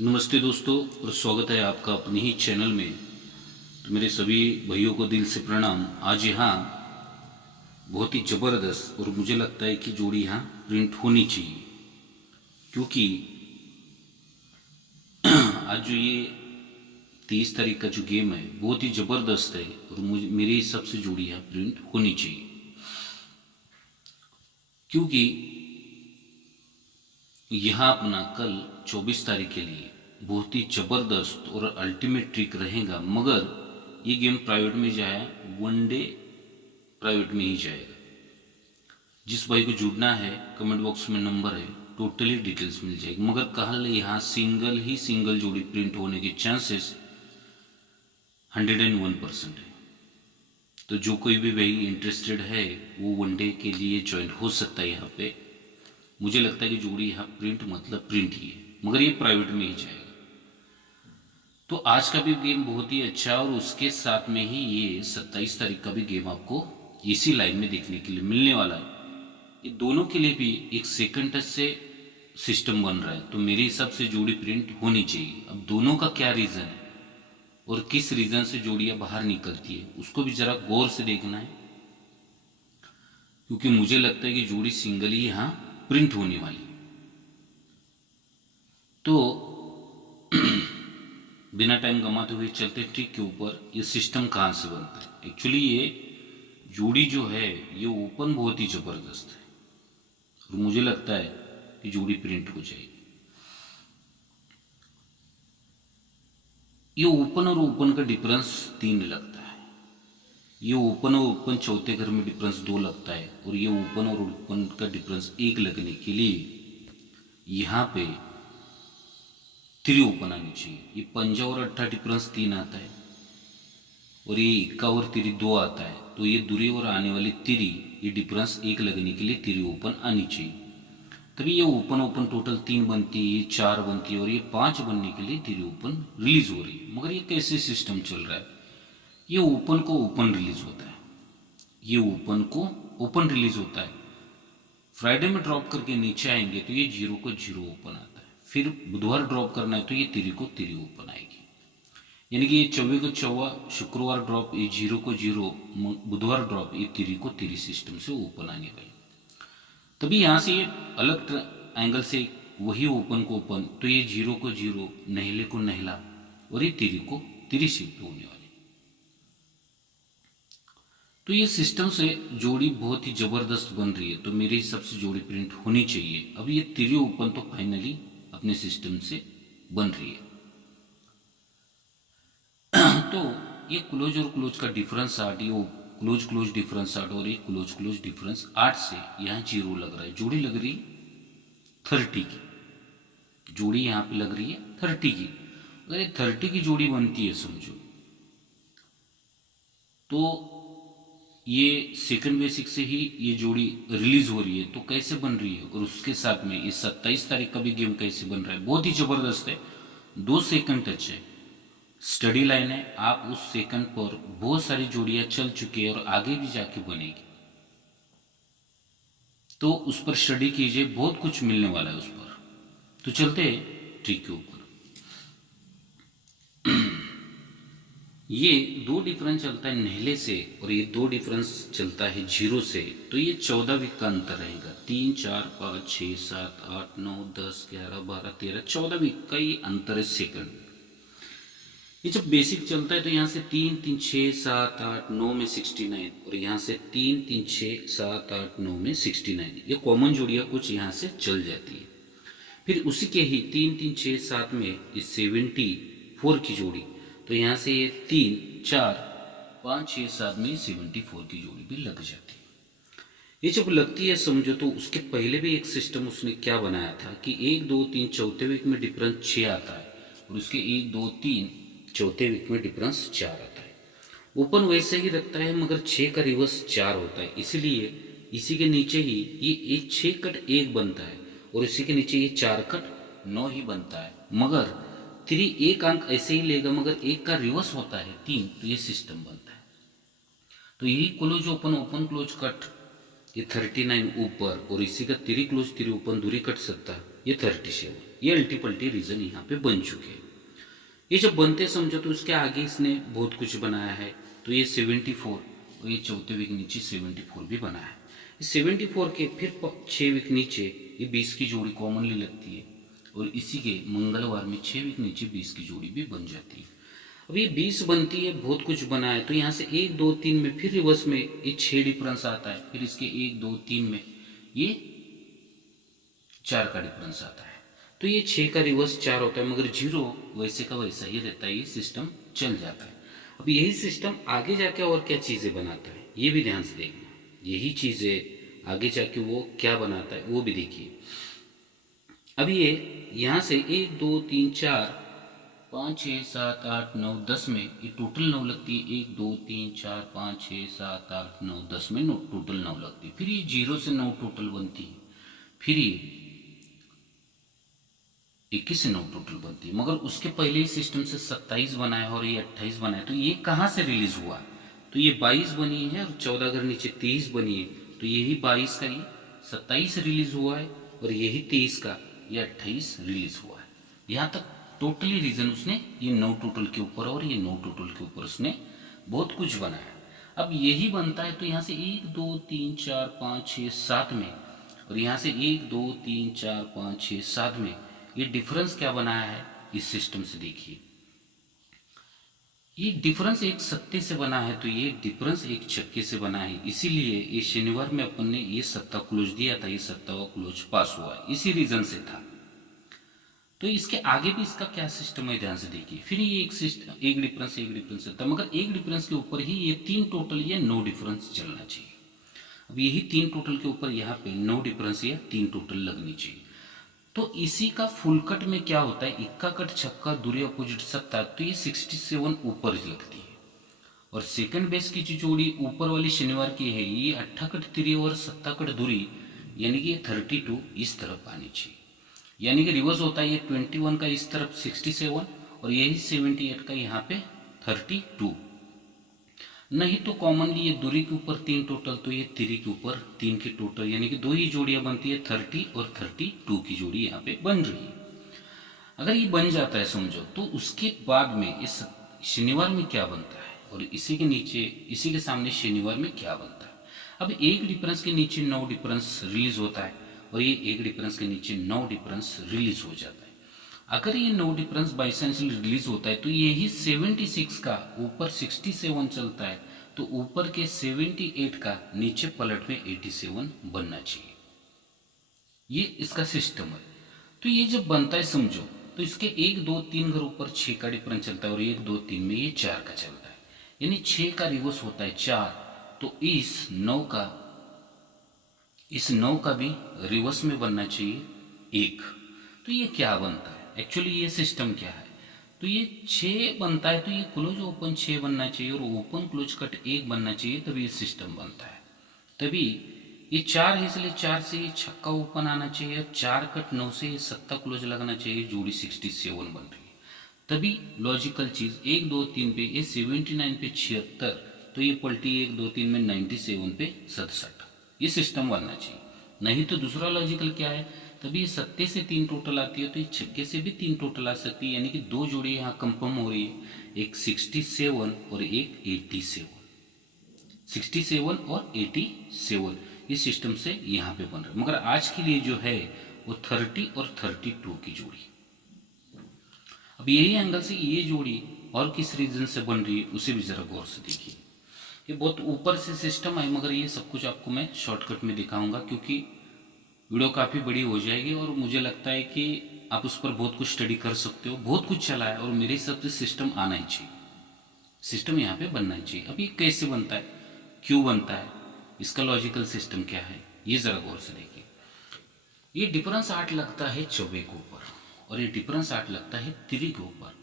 नमस्ते दोस्तों और स्वागत है आपका अपने ही चैनल में। तो मेरे सभी भाइयों को दिल से प्रणाम। आज यहाँ बहुत ही ज़बरदस्त और मुझे लगता है कि जोड़ी यहाँ प्रिंट होनी चाहिए, क्योंकि आज जो ये 30 तारीख का जो गेम है बहुत ही ज़बरदस्त है और मुझे मेरे हिसाब से जोड़ी यहाँ प्रिंट होनी चाहिए, क्योंकि यहाँ अपना कल 24 तारीख के लिए बहुत ही ज़बरदस्त और अल्टीमेट ट्रिक रहेगा। मगर ये गेम प्राइवेट में जाए, वनडे प्राइवेट में ही जाएगा। जिस भाई को जुड़ना है कमेंट बॉक्स में नंबर है, टोटली डिटेल्स मिल जाएगी। मगर कल यहाँ सिंगल जोड़ी प्रिंट होने के चांसेस 101% है। तो जो कोई भी भाई इंटरेस्टेड है वो वनडे के लिए ज्वाइन हो सकता है यहाँ पे। मुझे लगता है कि जोड़ी यहाँ प्रिंट मतलब प्रिंट ही है, मगर ये प्राइवेट में ही जाएगा। तो आज का भी गेम बहुत ही अच्छा, और उसके साथ में ही ये 27 तारीख का भी गेम आपको इसी लाइन में देखने के लिए मिलने वाला है। ये दोनों के लिए भी एक सेकंड टच से सिस्टम बन रहा है, तो मेरे हिसाब से जोड़ी प्रिंट होनी चाहिए। अब दोनों का क्या रीज़न है और किस रीज़न से जोड़ियाँ बाहर निकलती है उसको भी ज़रा गौर से देखना है, क्योंकि मुझे लगता है कि जोड़ी सिंगल ही यहाँ प्रिंट होने वाली है। तो बिना टाइम गंवाते हुए चलते ट्रिक के ऊपर। ये सिस्टम कहाँ से बनता है? एक्चुअली ये जोड़ी जो है ये ओपन बहुत ही ज़बरदस्त है और मुझे लगता है कि जोड़ी प्रिंट हो जाएगी। ये ओपन और ओपन का डिफरेंस 3 लगता है। ये ओपन और ओपन चौथे घर में डिफरेंस 2 लगता है, और ये ओपन और ओपन का डिफरेंस 1 लगने के लिए यहाँ पे 3 ओपन आनी चाहिए। ये पंजा और अट्ठा डिफरेंस 3 आता है, और ये इक्का और तिरी 2 आता है। तो ये दूरी और आने वाली तिरी, ये डिफरेंस 1 लगने के लिए तिरी ओपन आनी चाहिए, तभी ये ओपन ओपन टोटल 3 बनती है, ये 4 बनती है, और ये 5 बनने के लिए तिरी ओपन रिलीज हो रही है। मगर ये कैसे सिस्टम चल रहा है? ये ओपन को ओपन रिलीज होता है, ये ओपन को ओपन रिलीज होता है। फ्राइडे में ड्रॉप करके नीचे आएंगे तो ये 0 को 0 ओपन आता है। फिर बुधवार ड्रॉप करना है तो ये तिरी को तिरी ओपन आएगी। यानी कि ये 24 को 24, शुक्रवार ड्रॉप, ये 0 को 0, बुधवार ड्रॉप, ये तिरी को तिरी सिस्टम से ओपन आने वाली। तभी यहाँ से ये अलग एंगल से वही ओपन को ओपन, तो ये 0 को 0, नहले को नहला, और ये तिरी को तिरी शिफ्ट होने वाली। तो ये सिस्टम से जोड़ी बहुत ही जबरदस्त बन रही है, तो मेरे हिसाब से जोड़ी प्रिंट होनी चाहिए। अब ये तिरी ओपन तो फाइनली अपने सिस्टम से बन रही है। तो ये क्लोज और क्लोज का डिफरेंस 8, ये क्लोज डिफरेंस 8, और ये क्लोज डिफरेंस 8 से यहाँ 0 लग रहा है। जोड़ी लग रही 30 की, जोड़ी यहाँ पे लग रही है 30 की। अगर ये 30 की जोड़ी बनती है समझो, तो ये सेकंड बेसिक से ही ये जोड़ी रिलीज हो रही है। तो कैसे बन रही है, और उसके साथ में ये 27 तारीख का भी गेम कैसे बन रहा है, बहुत ही जबरदस्त है। 2 सेकंड टच है, स्टडी लाइन है। आप उस सेकंड पर बहुत सारी जोड़ियां चल चुकी है और आगे भी जाके बनेगी, तो उस पर स्टडी कीजिए, बहुत कुछ मिलने वाला है उस पर। तो चलते हैं ट्रिक के ऊपर। ये 2 डिफरेंस चलता है नहले से, और ये 2 डिफरेंस चलता है 0 से। तो ये 14 वीक का अंतर रहेगा। 3, 4, 5, 6, 7, 8, 9, 10, 11, 12, 13, 14 वीक का ये अंतर है सेकंड। ये जब बेसिक चलता है तो यहाँ से 3, 3, 6, 7, 8, 9 में 69, और यहाँ से 3, 3, 6, 7, 8, 9 में 69। ये कॉमन जोड़ियाँ कुछ यहाँ से चल जाती है। फिर उसी के ही 3, 3, 6, 7 में ये 74 की जोड़ी, तो यहाँ से ये 3, 4, 5, 6, 7 में 74 की जोड़ी भी लग जाती है। ये जब लगती है समझो, तो उसके पहले भी एक सिस्टम उसने क्या बनाया था कि 1, 2, 3 चौथे वीक में डिफरेंस 6 आता है, और उसके 1, 2, 3 चौथे वीक में डिफरेंस 4 आता है। ओपन वैसे ही रखता है, मगर 6 का रिवर्स 4 होता है, इसलिए इसी के नीचे ही ये एक 6 कट 1 बनता है, और इसी के नीचे ये 4 कट 9 ही बनता है। मगर 3 एक अंक ऐसे ही लेगा, मगर 1 का रिवर्स होता है 3, तो ये सिस्टम बनता है। तो यही close open open close cut, ये 39 ऊपर, और इसी का 3 क्लोज 3 ओपन दूरी कट सकता है, ये 37। ये अल्टी पल्टी रीजन यहाँ पे बन चुके हैं। ये जब बनते समझो तो उसके आगे इसने बहुत कुछ बनाया है। तो ये 74 और ये चौथे वीक नीचे 74 भी बना है। 74 के फिर 6 वीक नीचे ये 20 की जोड़ी कॉमनली लगती है और इसी के मंगलवार में 6 वीक नीचे 20 की जोड़ी भी बन जाती है। अब ये 20 बनती है, बहुत कुछ बना है, तो यहाँ से 1 2 3 में फिर रिवर्स में ये 6 डिफरेंस आता है, फिर इसके 1 2 3 में ये 4 का डिफरेंस आता है। तो ये 6 का रिवर्स 4 होता है, मगर 0 वैसे का वैसा ही रहता है, ये सिस्टम चल जाता है। अब यही सिस्टम आगे जाके और क्या चीज़ें बनाता है ये भी ध्यान से देखना। यही चीज़ें आगे जाके वो क्या बनाता है वो भी देखिए। अब ये यहाँ से 1 2 3 4 5 6 7 8 9 10 में ये टोटल 9 लगती है। 1 2 3 4 5 6 7 8 9 10 में टोटल 9 लगती है। फिर ये 0 से 9 टोटल बनती है, फिर ये 21 से 9 टोटल बनती है। मगर उसके पहले ही सिस्टम से 27 बनाया और ये 28 बनाया, तो ये कहाँ से रिलीज हुआ? तो ये 22 बनी है और 14 अगर नीचे 23 बनी है, तो यही 22 का ये 27 रिलीज हुआ है और यही 23 का ये 28 रिलीज हुआ है। यहाँ तक टोटली रीजन उसने ये 9 टोटल के ऊपर और ये 9 टोटल के ऊपर उसने बहुत कुछ बनाया। अब यही बनता है तो यहाँ से 1 2 3 4 5 6 7 में, और यहाँ से 1 2 3 4 5 6 7 में ये डिफरेंस क्या बनाया है इस सिस्टम से देखिए। ये डिफरेंस एक सत्ते से बना है, तो ये डिफरेंस एक छक्के से बना है। इसीलिए ये शनिवार में अपन ने ये सत्ता क्लोज दिया था, ये सत्तावा क्लोज पास हुआ है, इसी रीजन से था। तो इसके आगे भी इसका क्या सिस्टम है ध्यान से देखिए। फिर ये एक सिस्टम एक डिफरेंस होता है, मगर एक डिफरेंस के ऊपर ही ये 3 टोटल या 9 डिफरेंस चलना चाहिए। अब यही 3 टोटल के ऊपर यहाँ पे 9 डिफरेंस या 3 टोटल लगनी चाहिए। तो इसी का फुल कट में क्या होता है, इक्का कट छक्का दूरी अपोजिट सत्ता, तो ये 67 ऊपर लगती है। और सेकंड बेस की जो जोड़ी ऊपर वाली शनिवार की है, ये 8 कट तिरी और 7 कट दूरी, यानी कि ये 32 इस तरफ आनी चाहिए। यानी कि रिवर्स होता है, ये 21 का इस तरफ 67 और यही 78 का यहाँ पे 32। नहीं तो कॉमनली ये दूरी के ऊपर 3 टोटल, तो ये तिरी के ऊपर 3 की टोटल, यानी कि 2 ही जोड़ियां बनती है, 30 और 32 की जोड़ी यहाँ पे बन रही है। अगर ये बन जाता है समझो, तो उसके बाद में इस शनिवार में क्या बनता है और इसी के नीचे इसी के सामने शनिवार में क्या बनता है। अब एक डिफरेंस के नीचे 9 डिफरेंस रिलीज होता है और ये एक डिफरेंस के नीचे 9 डिफरेंस रिलीज हो जाता है। अगर ये 9 डिफरेंस बाइसेंशियल रिलीज होता है, तो यही 76 का ऊपर 67 चलता है, तो ऊपर के 78 का नीचे पलट में 87 बनना चाहिए। ये इसका सिस्टम है। तो ये जब बनता है समझो, तो इसके 1 2 3 घर ऊपर 6 का डिफरेंस चलता है और 1 2 3 में ये 4 का चलता है, यानी 6 का रिवर्स होता है 4। तो इस 9 का भी रिवर्स में बनना चाहिए 1। तो ये क्या बनता है एक्चुअली, ये सिस्टम क्या है? तो ये 6 बनता है, तो ये क्लोज ओपन 6 बनना चाहिए और ओपन क्लोज कट 1 बनना चाहिए, तभी ये सिस्टम बनता है। तभी ये 4 है, इसलिए 4 से ये छक्का ओपन आना चाहिए और 4 कट 9 से ये सत्ता क्लोज लगना चाहिए, जोड़ी 67 बन रही है। तभी लॉजिकल चीज 1 2 3 पे ये 79 पे 76, तो ये पलटी 1 2 3 में 97 पे 67, ये सिस्टम बनना चाहिए। नहीं तो दूसरा लॉजिकल क्या है, तभी सत्ते से 3 टोटल आती है, तो ये छक्के से भी 3 टोटल आ सकती है, यानी कि 2 जोड़ी यहाँ कंफर्म हो रही है, एक 67 और एक 87, 67 और 87 ये सिस्टम से यहाँ पे बन रहा है। मगर आज के लिए जो है वो 30 और 32 की जोड़ी। अब यही एंगल से ये जोड़ी और किस रीजन से बन रही है उसे भी जरा गौर से देखिए। ये बहुत ऊपर से सिस्टम है, मगर ये सब कुछ आपको मैं शॉर्टकट में दिखाऊंगा, क्योंकि वीडियो काफ़ी बड़ी हो जाएगी और मुझे लगता है कि आप उस पर बहुत कुछ स्टडी कर सकते हो। बहुत कुछ चला है और मेरे हिसाब से सिस्टम आना ही चाहिए, सिस्टम यहाँ पे बनना ही चाहिए। अब ये कैसे बनता है, क्यों बनता है, इसका लॉजिकल सिस्टम क्या है, ये ज़रा गौर से देखिए। ये डिफरेंस 8 लगता है 24 के ऊपर और ये डिफरेंस 8 लगता है 3 के ऊपर।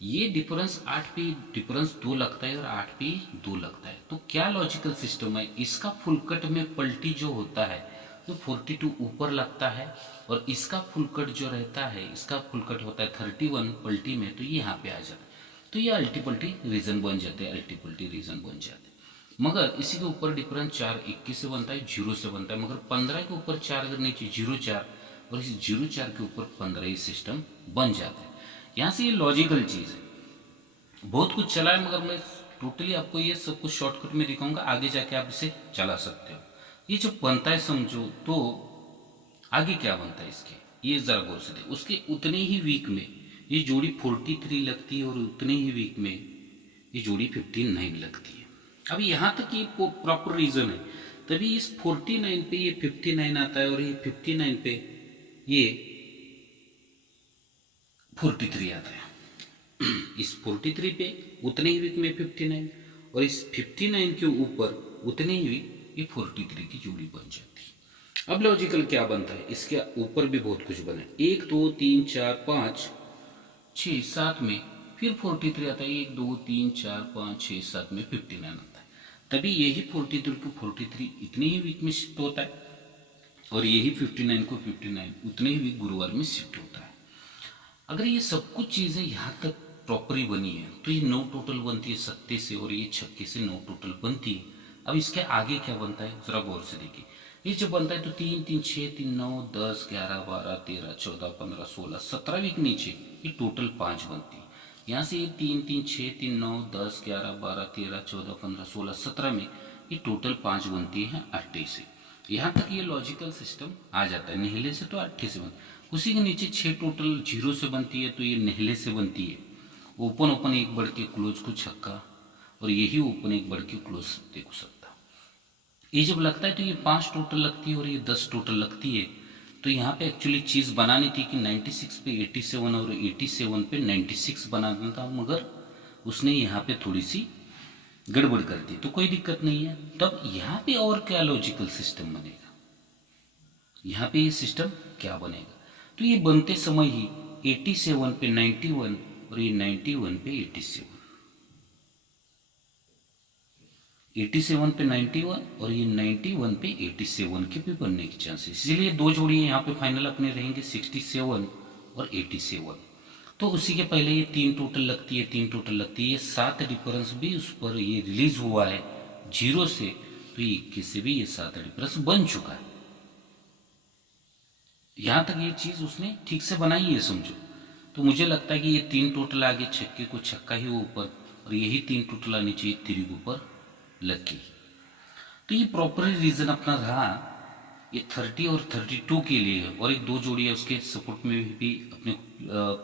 ये डिफरेंस 8 पे डिफरेंस 2 लगता है और 8 पे 2 लगता है। तो क्या लॉजिकल सिस्टम है, इसका फुल कट में पलटी जो होता है तो 42 ऊपर लगता है और इसका फुल कट जो रहता है, इसका फुल कट होता है 31 पलटी में, तो ये यहाँ पे आ जाता है। तो ये अल्टीपल्टी रीजन बन जाते हैं, अल्टीपल्टी रीजन बन जाते हैं। मगर इसी के ऊपर डिफरेंस 4 21 से बनता है, 0 से बनता है। मगर 15 के ऊपर 4 अगर नीचे 0 4, और इस 0 4 के ऊपर 15 ये सिस्टम बन जाता है। यहाँ से ये लॉजिकल चीज़ है। बहुत कुछ चला है मगर मैं टोटली आपको ये सब कुछ शॉर्टकट में दिखाऊंगा, आगे जाके आप इसे चला सकते हो। ये जब बनता है समझो तो आगे क्या बनता है इसके, ये जरा गौर से देखो। उसके उतने ही वीक में ये जोड़ी 43 लगती है और उतने ही वीक में ये जोड़ी 59 लगती है। अब यहाँ तक ये प्रॉपर रीजन है, तभी इस 49 पे ये 59 आता है और ये 59 पे ये 43 आता है। इस 43 पे उतने ही वीक में 59 और इस 59 के ऊपर उतने ही वीक ये 43 की जोड़ी बन जाती है। अब लॉजिकल क्या बनता है, इसके ऊपर भी बहुत कुछ बना है। 1 2 3 4 5 6 7 में फिर 43 आता है। 1 2 3 4 5 6 7 में 59 आता है। तभी यही 43 को 43 इतने ही वीक में शिफ्ट होता है और यही 59 को 59 उतने ही वीक गुरुवार में शिफ्ट होता है। अगर ये सब कुछ चीज़ें यहाँ तक प्रॉपरली बनी है तो ये 9 टोटल बनती है 7 से और ये 6 से 9 टोटल बनती है। अब इसके आगे क्या बनता है जरा गौर से देखिए। ये जब बनता है तो 3 3 6 3 9 10 11 12 13 14 15 16 17 वीक नीचे ये टोटल 5 बनती है। यहाँ से ये 3 3 6 3 9 10 11 12 13 14 15 16 17 में ये टोटल 5 बनती है 8 से। यहाँ तक ये लॉजिकल सिस्टम आ जाता है। नहले से तो 8 से बनती, उसी के नीचे 6 टोटल 0 से बनती है तो ये नहले से बनती है। ओपन ओपन एक बढ़ के क्लोज को छक्का और यही ओपन एक बढ़ के क्लोज देखो सकता। ये जब लगता है तो ये 5 टोटल लगती है और ये 10 टोटल लगती है। तो यहाँ पे एक्चुअली चीज़ बनानी थी कि 96 पे 87 और 87 पे 96 बनाना था, मगर उसने यहाँ पे थोड़ी सी गड़बड़ कर दी। तो कोई दिक्कत नहीं है। तब यहाँ पे और क्या लॉजिकल सिस्टम बनेगा, यहाँ पे ये सिस्टम क्या बनेगा, तो ये बनते समय ही 87 पे 91 और ये 91 पे 87, 87 पे 91 और ये 91 पे 87 के भी बनने की चांसेस। इसीलिए दो जोड़ियाँ यहाँ पे फाइनल अपने रहेंगे 67 और 87। तो उसी के पहले ये 3 टोटल लगती है, 3 टोटल लगती है। ये 7 डिफरेंस भी उस पर ये रिलीज हुआ है 0 से, तो ये 21 से भी ये 7 डिफरेंस बन चुका है। यहाँ तक ये चीज़ उसने ठीक से बनाई है समझो। तो मुझे लगता है कि ये 3 टोटल आगे छक्के को छक्का ही ऊपर और यही 3 टोटल आनी चाहिए तिरी के ऊपर लकी। तो ये प्रॉपर रीजन अपना रहा। ये 30 और 32 के लिए है और एक 2 जोड़ियाँ उसके सपोर्ट में भी अपने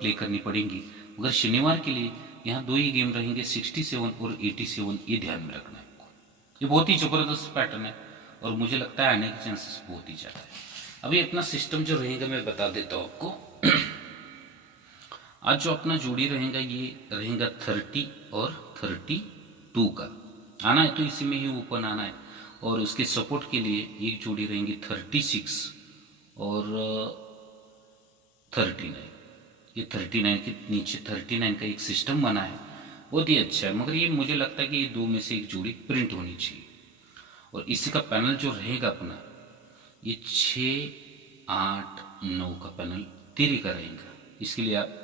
प्ले करनी पड़ेंगी। मगर शनिवार के लिए यहाँ 2 ही गेम रहेंगे 67 और 87, ये ध्यान में रखना है आपको। ये बहुत ही ज़बरदस्त पैटर्न है और मुझे लगता है आने के चांसेस बहुत ही ज़्यादा है। अभी अपना सिस्टम जो रहेगा मैं बता देता हूँ आपको। आज जो अपना जोड़ी रहेगा ये रहेगा 30 और 32 का। आना है तो इसी में ही ओपन आना है और उसके सपोर्ट के लिए एक जोड़ी रहेंगी 36 और 39। ये 39 के नीचे 39 का एक सिस्टम बना है, बहुत ही अच्छा है। मगर ये मुझे लगता है कि ये 2 में से एक जोड़ी प्रिंट होनी चाहिए। और इसी का पैनल जो रहेगा अपना ये 6 8 9 का पैनल तिरी का रहेगा। इसके लिए आप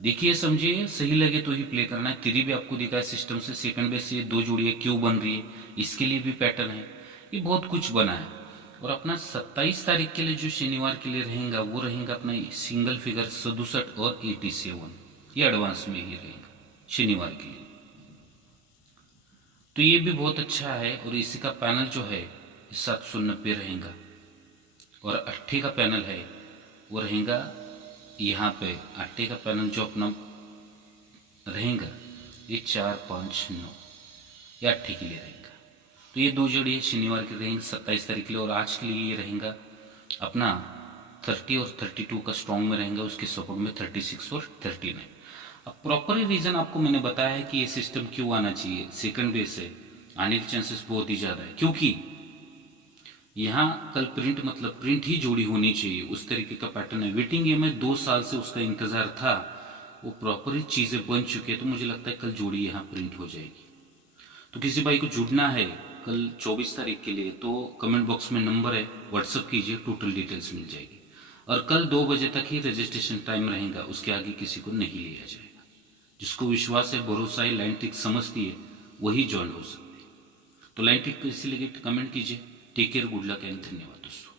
देखिए समझिए, सही लगे तो ही प्ले करना है। तिरी भी आपको दिखा है सिस्टम से। सेकंड बेस से ये 2 जोड़ियाँ क्यों बन रही है इसके लिए भी पैटर्न है। ये बहुत कुछ बना है। और अपना 27 तारीख के लिए जो शनिवार के लिए रहेगा वो रहेगा अपना सिंगल फिगर 67 और 87, ये एडवांस में ही रहेगा शनिवार के लिए। तो ये भी बहुत अच्छा है। और इसी का पैनल जो है 790 रहेगा और 8 का पैनल है वो रहेगा यहाँ पे। 8 का पैनल जो अपना रहेगा ये 4 5 9, ये 8 के लिए रहेगा। तो ये 2 जोड़ी शनिवार के रहेंगे 27 तारीख के लिए। और आज के लिए ये रहेगा अपना 30 और 32 का स्ट्रॉन्ग में रहेगा, उसके सपोर्ट में 36 और 39। अब प्रॉपर रीजन आपको मैंने बताया है कि ये सिस्टम क्यों आना चाहिए। सेकंड बेस से आने के चांसेस बहुत ही ज़्यादा है, क्योंकि यहाँ कल प्रिंट मतलब प्रिंट ही जोड़ी होनी चाहिए, उस तरीके का पैटर्न है। वेटिंग गेम में 2 साल से उसका इंतजार था, वो प्रॉपर ही चीज़ें बन चुकी है। तो मुझे लगता है कल जोड़ी यहाँ प्रिंट हो जाएगी। तो किसी भाई को जुड़ना है कल 24 तारीख के लिए तो कमेंट बॉक्स में नंबर है, व्हाट्सअप कीजिए, टोटल डिटेल्स मिल जाएगी। और कल 2 बजे तक ही रजिस्ट्रेशन टाइम रहेगा, उसके आगे किसी को नहीं लिया जाएगा। जिसको विश्वास है, भरोसा है, लाइन ट्रिक समझती है, वही ज्वाइन हो सकते हैं। तो लाइन ट्रिक को इसी लगे कमेंट कीजिए। Take care, good luck and धन्यवाद दोस्तों।